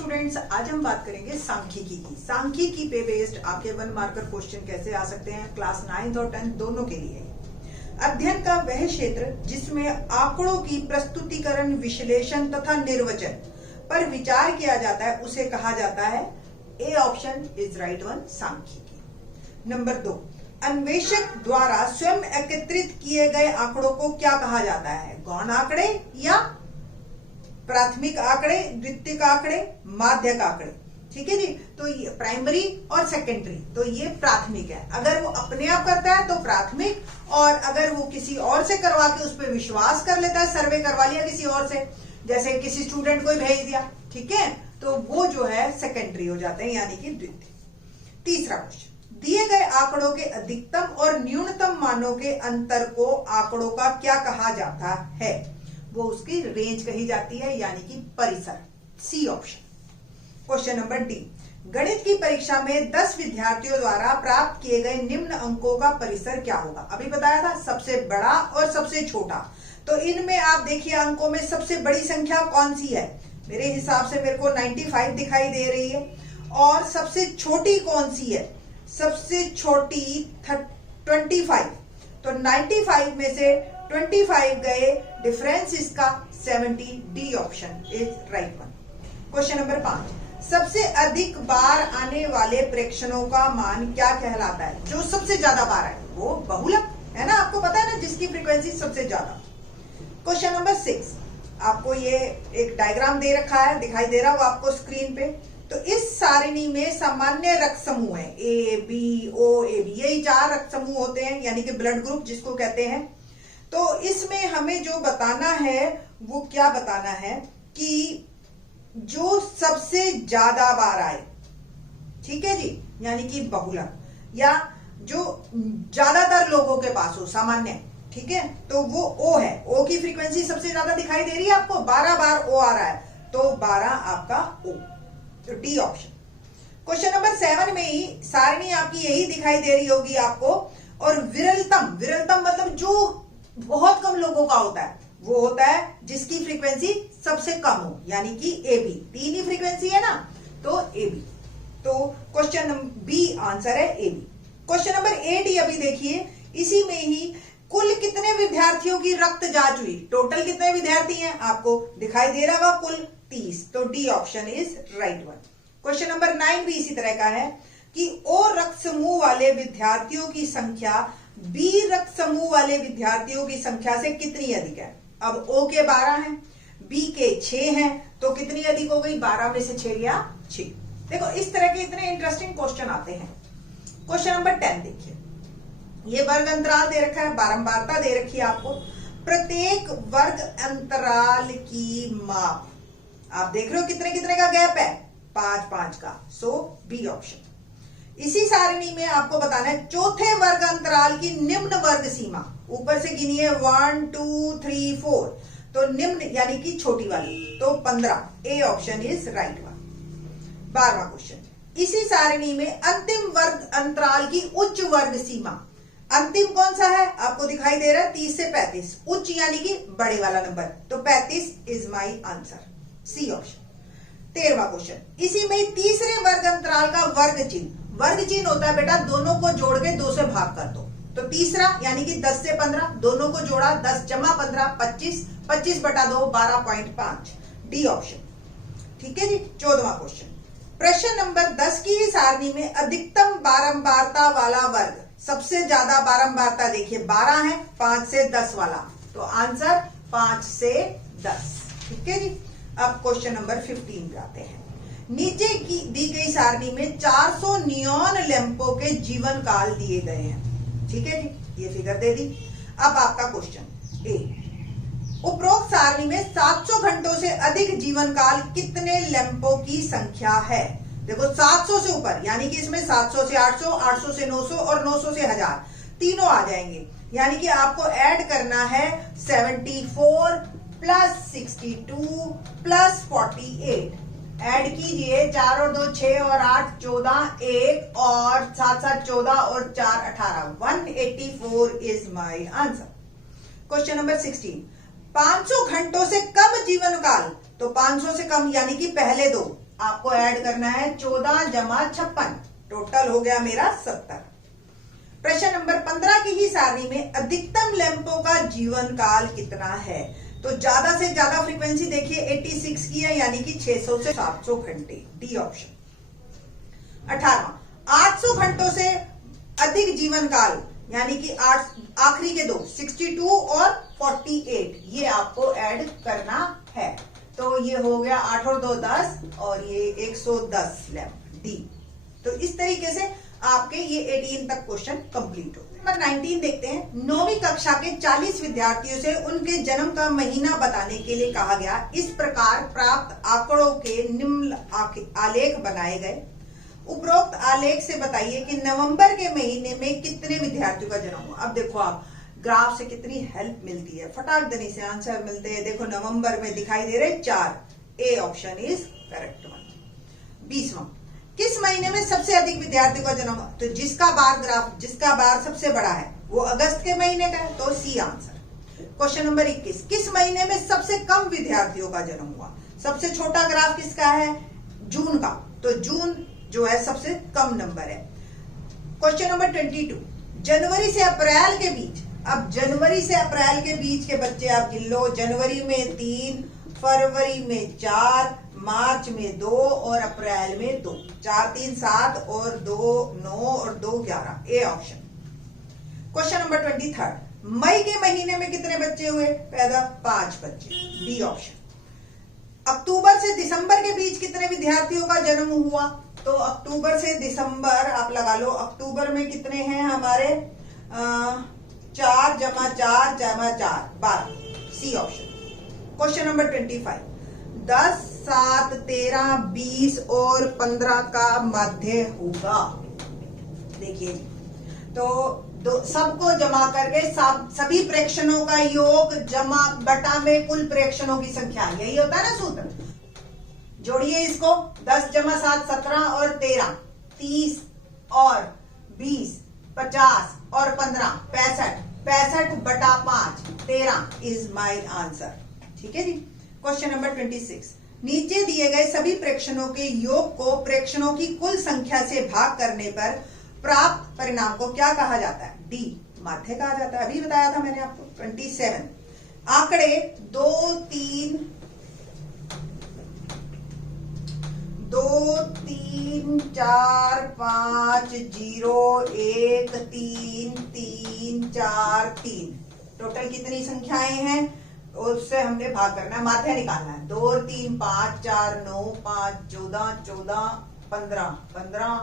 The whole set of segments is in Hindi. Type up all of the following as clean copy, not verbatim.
स्टूडेंट्स, आज हम बात करेंगे सांख्यिकी की। सांख्यिकी पे बेस्ड आपके 1 मार्कर क्वेश्चन कैसे आ सकते हैं क्लास 9th और 10th दोनों के लिए। अध्ययन का वह क्षेत्र जिसमें आंकड़ों की प्रस्तुतिकरण, विश्लेषण तथा निर्वचन पर विचार किया जाता है उसे कहा जाता है, ए ऑप्शन इज राइट वन, सांख्यिकी। नंबर 2, अन्वेषक द्वारा स्वयं एकत्रित किए गए आंकड़ों को क्या कहा जाता है? गौण आंकड़े या प्राथमिक आंकड़े, द्वितीयक आंकड़े, माध्यक आंकड़े। ठीक है जी। तो ये प्राइमरी और सेकेंडरी, तो ये प्राथमिक है। अगर वो अपने आप करता है तो प्राथमिक, और अगर वो किसी और से करवा के उस पर विश्वास कर लेता है, सर्वे करवा लिया किसी और से, जैसे किसी स्टूडेंट को भेज दिया, ठीक है, तो वो जो है सेकेंडरी हो जाते हैं, यानी कि द्वितीय। तीसरा क्वेश्चन, दिए गए आंकड़ों के अधिकतम और न्यूनतम मानों के अंतर को आंकड़ों का क्या कहा जाता है? वो उसकी रेंज कही जाती है, यानी कि परिसर, C option. Question number D, गणित की परीक्षा में 10 विद्यार्थियों द्वारा प्राप्त किए गए निम्न अंकों का परिसर क्या होगा? अभी बताया था सबसे बड़ा और सबसे छोटा। तो इनमें आप देखिए अंकों में सबसे बड़ी संख्या कौन सी है? मेरे हिसाब से मेरे को 95 दिखाई दे रही है। और सबसे छोटी कौन सी है? सबसे छोटी 25। तो 95 में से 25 गए, डिफरेंस इसका 70, D option is right one. Question number 5, सबसे अधिक बार आने वाले प्रेक्षणों का मान क्या कहलाता है? जो सबसे ज्यादा बार आए वो बहुलक है ना, आपको पता है ना, जिसकी फ्रीक्वेंसी सबसे ज्यादा। क्वेश्चन नंबर 6, आपको ये एक डायग्राम दे रखा है, दिखाई दे रहा हो आपको स्क्रीन पे। तो इस सारिणी में सामान्य रक्त समूह है, A B O A B, यही 4 रक्त समूह होते हैं, यानी कि ब्लड ग्रुप जिसको कहते हैं। तो इसमें हमें जो बताना है वो क्या बताना है कि जो सबसे ज्यादा बार आए, ठीक है जी, यानी कि बहुलक, या जो ज्यादातर लोगों के पास हो, सामान्य, ठीक है, तो वो ओ है। ओ की फ्रीक्वेंसी सबसे ज्यादा दिखाई दे रही है आपको, 12 बार ओ आ रहा है, तो 12 आपका ओ, तो डी ऑप्शन। क्वेश्चन नंबर 7 में ही सारणी आपकी यही दिखाई दे रही होगी आपको। और विरलतम, विरलतम मतलब जो बहुत कम लोगों का होता है, वो होता है जिसकी फ्रीक्वेंसी सबसे कम हो, यानी कि ए बी। 3 ही फ्रीक्वेंसी है ना, तो ए बी। तो क्वेश्चन बी आंसर है ए बी। क्वेश्चन नंबर 8 अभी देखिए, इसी में ही कुल कितने विद्यार्थियों की रक्त जांच हुई? टोटल कितने विद्यार्थी हैं आपको दिखाई दे रहा होगा, कुल 30, तो D option is right one. Question number 9 भी इसी तरह का है कि ओ रक्त समूह वाले विद्यार्थियों की संख्या बी रक्त समूह वाले विद्यार्थियों की संख्या से कितनी अधिक है? अब ओ के 12 हैं, बी के 6 हैं, तो कितनी अधिक हो गई? 12 में से 6 या 6। देखो इस तरह के इतने इंटरेस्टिंग क्वेश्चन आते हैं। क्वेश्चन नंबर 10 देखिए, ये वर्ग अंतराल दे रखा है, बारंबारता दे रखी है आपको। प्रत्येक वर्ग अंतराल की माप आप देख रहे हो कितने कितने का गैप है? 5-5 का, सो बी ऑप्शन। इसी सारणी में आपको बताना है चौथे वर्ग अंतराल की निम्न वर्ग सीमा, ऊपर से गिनिए 1 2 3 4, तो निम्न यानी कि छोटी वाली, तो 15, A option is right one. 12वां क्वेश्चन, इसी सारणी में अंतिम वर्ग अंतराल की उच्च वर्ग सीमा, अंतिम कौन सा है आपको दिखाई दे रहा है? 30 से 35, उच्च यानी कि बड़े वाला नंबर, तो 35 is my answer, C option. 13वां क्वेश्चन, इसी में तीसरे वर्ग अंतराल का वर्ग चिन्ह, वर्ग चिन्ह होता है बेटा दोनों को जोड़ के 2 से भाग कर दो, तो तीसरा यानी कि 10 से 15, दोनों को जोड़ा 10 जमा 15 25, 25 बटा 2 12.5, डी ऑप्शन, ठीक है जी। 14वां क्वेश्चन, प्रश्न नंबर 10 की सारणी में अधिकतम बारंबारता वाला वर्ग, सबसे ज्यादा बारंबारता देखिए 12 है, 5 से 10 वाला, तो आंसर 5 से 10, ठीक है जी। अब क्वेश्चन नंबर 15 पे आते हैं। नीचे की दी गई सारणी में 400 नियॉन लैंपों के जीवन काल दिए गए हैं, ठीक है जी, ये फिगर दे दी। अब आपका क्वेश्चन ए, उपरोक्त सारणी में 700 घंटों से अधिक जीवन काल कितने लैंपों की संख्या है? देखो 700 से ऊपर, यानी कि इसमें 700 से 800, 800 से 900 और 900 से 1000 तीनों आ जाएंगे, यानी कि आपको ऐड करना है 74 प्लस 62 प्लस 48, ऐड कीजिए, 4 और 2 6 और 8 14, 1 और 7 7 14 और 4 18, 184 is my answer. Question number 16, 500 घंटों से कम जीवन काल, तो 500 से कम यानी कि पहले दो, आपको ऐड करना है 14 जमा 56, टोटल हो गया मेरा 70। प्रश्न नंबर 15 की ही सारणी में अधिकतम लैंपों का जीवन काल कितना है? तो ज्यादा से ज्यादा फ्रीक्वेंसी देखिए 86 की है, यानी कि 600 से 700 घंटे, डी ऑप्शन। 18वां, 800 घंटों से अधिक जीवन काल, यानी कि आखिरी के दो 62 और 48, ये आपको ऐड करना है। तो ये हो गया 8 और 2 10 और ये 110 लैंप, डी। तो इस तरीके से आपके ये 18 तक क्वेश्चन कंप्लीट हो। नंबर 19 देखते हैं। 9वीं कक्षा के 40 विद्यार्थियों से उनके जन्म का महीना बताने के लिए कहा गया। इस प्रकार प्राप्त आंकड़ों के निम्न आलेख बनाए गए। उपरोक्त आलेख से बताइए कि नवंबर के महीने में कितने विद्यार्थियों का जन्म हुआ। अब देखो आप ग्राफ से कितनी हेल्प मिलती है, फटाक दनी से आंसर मिलते हैं। देखो नवंबर में दिखाई दे रहे 4, A option is correct one. 20वां, किस महीने में सबसे अधिक विद्यार्थियों का जन्म हुआ? तो जिसका बार सबसे बड़ा है वो अगस्त के महीने का है, तो सी आंसर। क्वेश्चन नंबर 21, किस महीने में सबसे कम विद्यार्थियों का जन्म हुआ? सबसे छोटा ग्राफ किसका है? जून का, तो जून जो है सबसे कम नंबर है। क्वेश्चन नंबर 22, जनवरी से अप्रैल के बीच, अब जनवरी से अप्रैल के बीच के बच्चे आप गिन लो। जनवरी में 3, फरवरी में 4, मार्च में 2 और अप्रैल में 2, 4 3 7 और 2 9 और 2 11, ए ऑप्शन। क्वेश्चन नंबर 23, मई के महीने में कितने बच्चे हुए पैदा? 5 बच्चे, डी ऑप्शन। अक्टूबर से दिसंबर के बीच कितने विद्यार्थियों का जन्म हुआ? तो अक्टूबर से दिसंबर आप लगा लो, अक्टूबर में कितने हैं हमारे? 4 जमा 4 जमा 4, 12, सी ऑप्शन। क्वेश्चन नंबर 25, 10 7 13 20 और 15 का माध्य होगा। देखिए तो सबको जमा करके सभी प्रेक्षणों का योग जमा बटा में कुल प्रेक्षणों की संख्या, यही होता है ना सूत्र। जोड़िए इसको, 10 जमा 7 17 और 13 30 और 20 50 और 15 65, 65 बटा 5 13 इज माई आंसर। ठीक है जी। क्वेश्चन नंबर 26, नीचे दिए गए सभी प्रेक्षणों के योग को प्रेक्षणों की कुल संख्या से भाग करने पर प्राप्त परिणाम को क्या कहा जाता है? डी माध्य कहा जाता है। अभी बताया था मैंने आपको। 27, आंकड़े 2 3 4 5 0 1 3 3 4 3, टोटल कितनी संख्याएं हैं उससे हमने भाग करना है, माध्य निकालना है। 2 3 5 4 9 5 14 14 15 15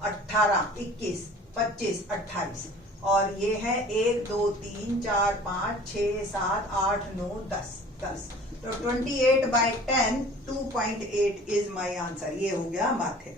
18 21 25 28 और ये है 1 2 3 4 5 6 7 8 9 10 10, तो 28/10 2.8 इज माई आंसर। ये हो गया माध्य।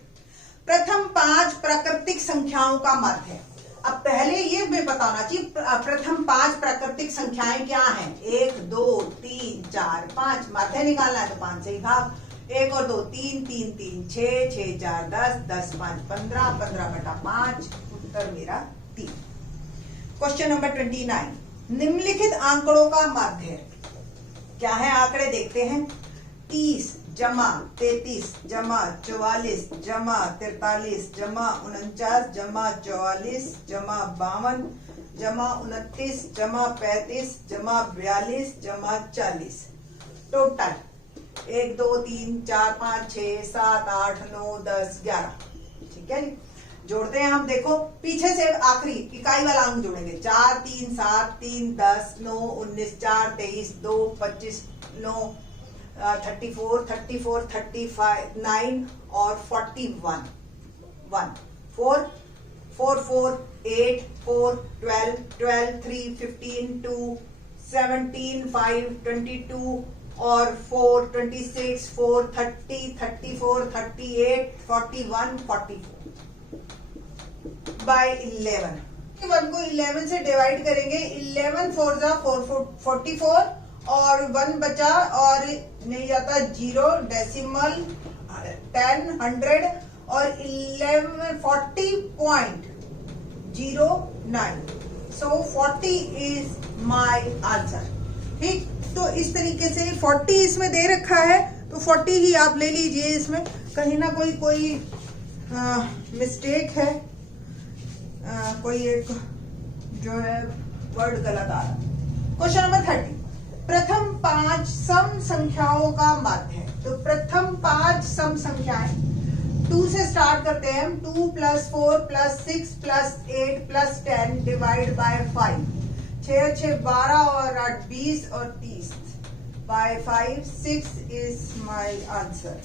प्रथम 5 प्राकृतिक संख्याओं का माध्य। अब पहले ये भी बताना चाहिए प्रथम 5 प्राकृतिक संख्याएं क्या हैं? 1 2 3 4 5, माध्य निकालना है तो 5 से ही भाग। 1 और 2 3 3 3 6 6 4 10 10 5 15 15 बटा 5, उत्तर मेरा 3। क्वेश्चन नंबर 29, निम्नलिखित आंकड़ों का माध्य क्या है? आंकड़े देखते हैं। 30 जमा 33 जमा 44 जमा 43 जमा 49 जमा 44 जमा 52 जमा 29 जमा 35 जमा 42 जमा 40, टोटल 1 2 3 4 5 6 7 8 9 10 11। ठीक है, जोड़ते हैं हम। देखो पीछे से आखिरी इकाई वाला अंक जोड़ेंगे। 4 3 7 3 10 9 19 4 23 2 25 9 34 34 35 9 और 41 1 4 4 4 8 4 12 12 3 15 2 17 5 22 और 4 26 4 30 34 38 41 44 by 11। 1 को 11 से डिवाइड करेंगे। 11 4 जा 44 और 1 बचा और नहीं जाता 0 डेसिमल 10 100 और 11 40.09, so 40 is my answer। ठीक, तो इस तरीके से 40 इसमें दे रखा है, तो 40 ही आप ले लीजिए। इसमें कहीं ना कोई मिस्टेक है, कोई एक जो है वर्ड गलत आ रहा है। क्वेश्चन नंबर 30, प्रथम 5 सम संख्याओं का माध्य। तो प्रथम 5 सम संख्याएं 2 से स्टार्ट करते हैं हम। 2 + 4 + 6 + 8 + 10 डिवाइड बाय 5। 6 6 12 और 8 20 और 30 by 5। 6 is my answer.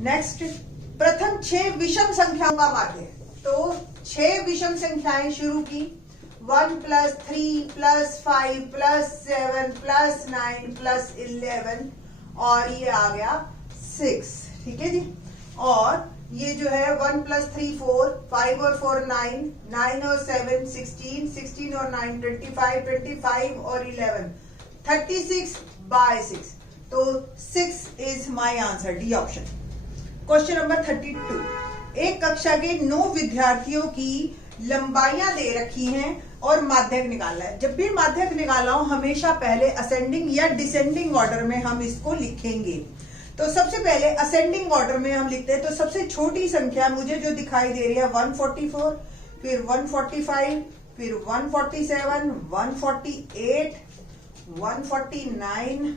Next, प्रथम 6 विषम संख्याओं का माध्य। तो 6 विषम संख्याएं शुरू की। 1 + 3 + 5 + 7 + 9 + 11 और ये आ गया 6। ठीक है जी। और ये जो है 1 + 3 4, 5 और 4 9, 9 और 7 16, 16 और 9 25, 25 और 11 36 बाय 6। तो 6 is my answer, D option. Question number 32, एक कक्षा के 9 विद्यार्थियों की लंबाइयां दे रखी हैं और माध्यक निकालना है। जब भी माध्यक निकाला हो हमेशा पहले असेंडिंग या डिसेंडिंग ऑर्डर में हम इसको लिखेंगे। तो सबसे पहले असेंडिंग ऑर्डर में हम लिखते हैं। तो सबसे छोटी संख्या मुझे जो दिखाई दे रही है 144, फिर 145, फिर 147, 148, 149,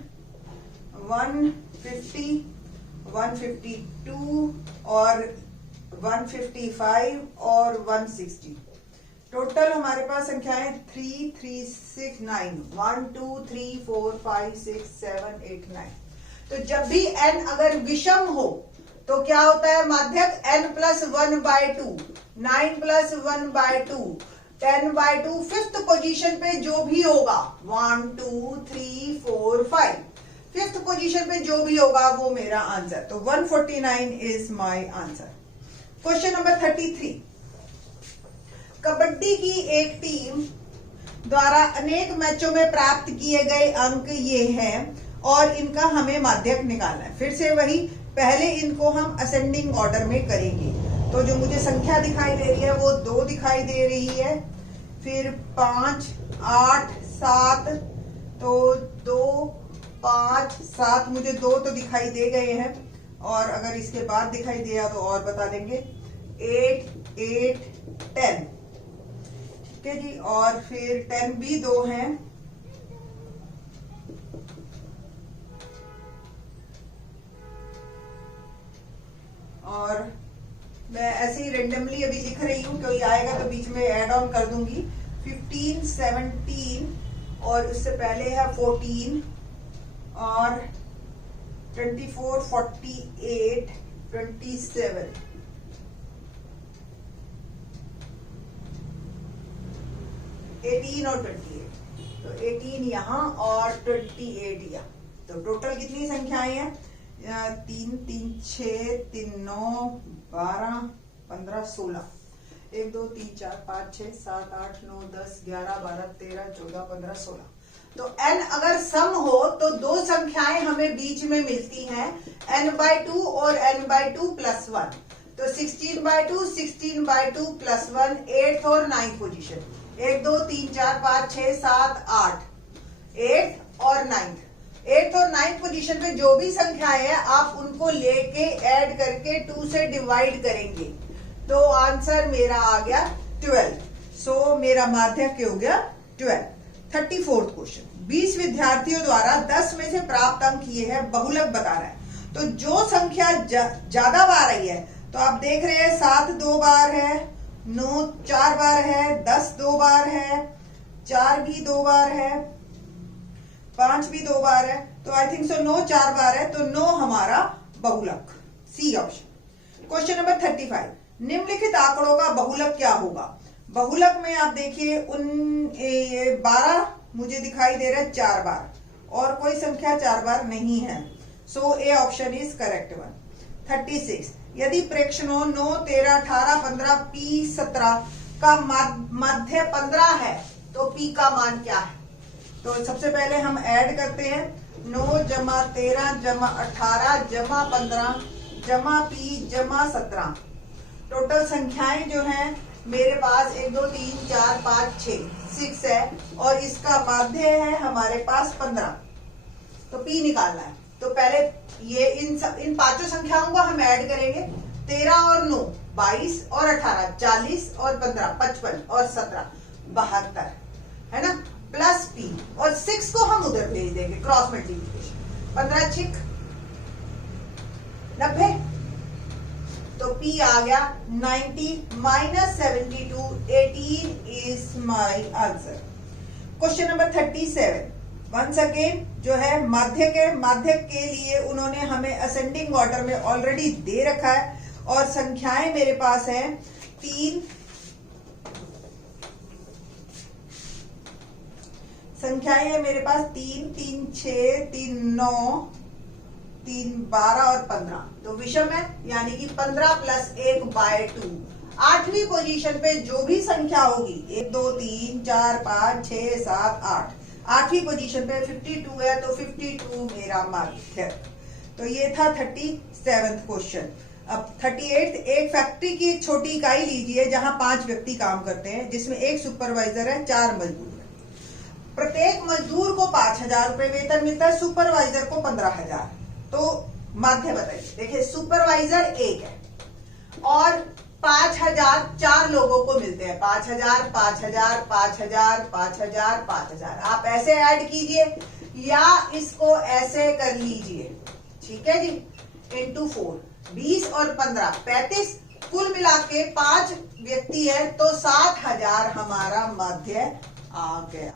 150, 152 और 155 और 160। टोटल हमारे पास संख्याएं 3 3 6 9, 1 2 3 4 5 6 7 8 9। तो जब भी n अगर विषम हो तो क्या होता है माध्यक? n + 1/2, 9 + 1/2, 10/2। 5th पोजीशन पे जो भी होगा 1 2 3 4 5, 5th पोजीशन पे जो भी होगा वो मेरा आंसर। तो 149 is my answer. Question number 33, kabaddi की एक टीम द्वारा अनेक मैचों में प्राप्त किए गए अंक ये हैं और इनका हमें माध्यक निकालना है। फिर से वही, पहले इनको हम असेंडिंग ऑर्डर में करेंगे। तो जो मुझे संख्या दिखाई दे रही है वो 2 दिखाई दे रही है, फिर 5 8 7, तो 2 5 7 मुझे 2 तो दिखाई दे गए हैं और अगर इसके बाद दिखाई दिया तो और बता देंगे। 8 8 10, ठीक है जी। और फिर 10 भी 2 हैं। और मैं ऐसे ही रेंडमली अभी लिख रही हूँ, कोई आएगा तो बीच में ऐड ऑन कर दूंगी। 15 17 और उससे पहले है 14 और 24 48 27, 18 और 28। तो 18 यहाँ और 28 यहाँ। तो टोटल कितनी संख्याएं हैं? 3 3 6 3 9 12 15 16, 1 2 3 4 5 6 7 8 9 10 11 12 13 14 15 16। तो n अगर सम हो तो 2 संख्याएं हमें बीच में मिलती हैं, n/2 और n/2 + 1। तो 16/2 16/2 + 1, 8th और 9th पोजीशन। 1 2 3 4 5 6 7 8, 8 और 9th। 8th और 9th पोजीशन पे जो भी संख्याएं हैं आप उनको लेके ऐड करके 2 से डिवाइड करेंगे। तो आंसर मेरा आ गया 12। सो मेरा माध्यक हो गया 12। 34th क्वेश्चन, 20 विद्यार्थियों द्वारा 10 में से प्राप्त अंक ये है, बहुलक बता रहा है। तो जो संख्या ज्यादा बार आई है, तो आप देख रहे हैं 7 2 बार है, 9 4 बार है, 10 2 बार है, 4 भी 2 बार है, 5 भी 2 बार है। तो आई थिंक सो 9 4 बार है, तो 9 हमारा बहुलक, सी ऑप्शन। क्वेश्चन नंबर 35, निम्नलिखित आंकड़ों का बहुलक क्या होगा? बहुलक में आप देखिए 12 मुझे दिखाई दे रहा है 4 बार और कोई संख्या 4 बार नहीं है। So A option is correct one. 36, यदि प्रेक्षणों 9 13 18 15 P 17 का मध्य 15 है तो P का मान क्या है? तो सबसे पहले हम ऐड करते हैं 9 + 13 + 18 + 15 + P + 17। टोटल संख्याएं जो हैं मेरे पास 1 2 3 4 5 6 है और इसका माध्य है हमारे पास 15। तो P निकालना है। तो पहले ये इन पांचों संख्याओं को हम ऐड करेंगे। 13 और 9 22 और 18 40 और 15 55 और 17 72, है ना, प्लस p और 6 को हम उधर भेज देंगे क्रॉस मल्टीप्लिकेशन। 15 6 90, तो p आ गया 90 minus 72 18 is my answer. Question number 37 once again जो है माध्यक के लिए उन्होंने हमें असेंडिंग ऑर्डर में ऑलरेडी दे रखा है और संख्याएं मेरे पास है 3 संख्याएं है मेरे पास 3 3 6 3 9 3 12 और 15, तो विषम है यानी कि 15 प्लस 1 बाय 2। 8वीं पोजीशन पे जो भी संख्या होगी 1 2 3 4 5 6 7 8, 8वीं पोजीशन पे 52 है तो 52 मेरा माध्यक। तो ये था 37th क्वेश्चन। अब 38 एक फैक्ट्री की एक छोटी इकाई लीजिए जहां 5 व्यक्ति काम करते हैं, जिसमें एक सुपरवाइजर है, 4 मजदूर है। प्रत्येक मजदूर को 5,000 रुपए वेतन मिलता है, सुपरवाइजर को 15,000। तो माध्य बताइए। देखिए सुपरवाइजर एक है और 5,000 4 लोगों को मिलते हैं, 5,000 5,000 5,000 5,000 5,000। आप ऐसे ऐड कीजिए या इसको ऐसे कर लीजिए, ठीक है जी, इंटू 4 20 और 15 35, कुल मिला के 5 व्यक्ति है तो 7,000 हमारा माध्य आ गया।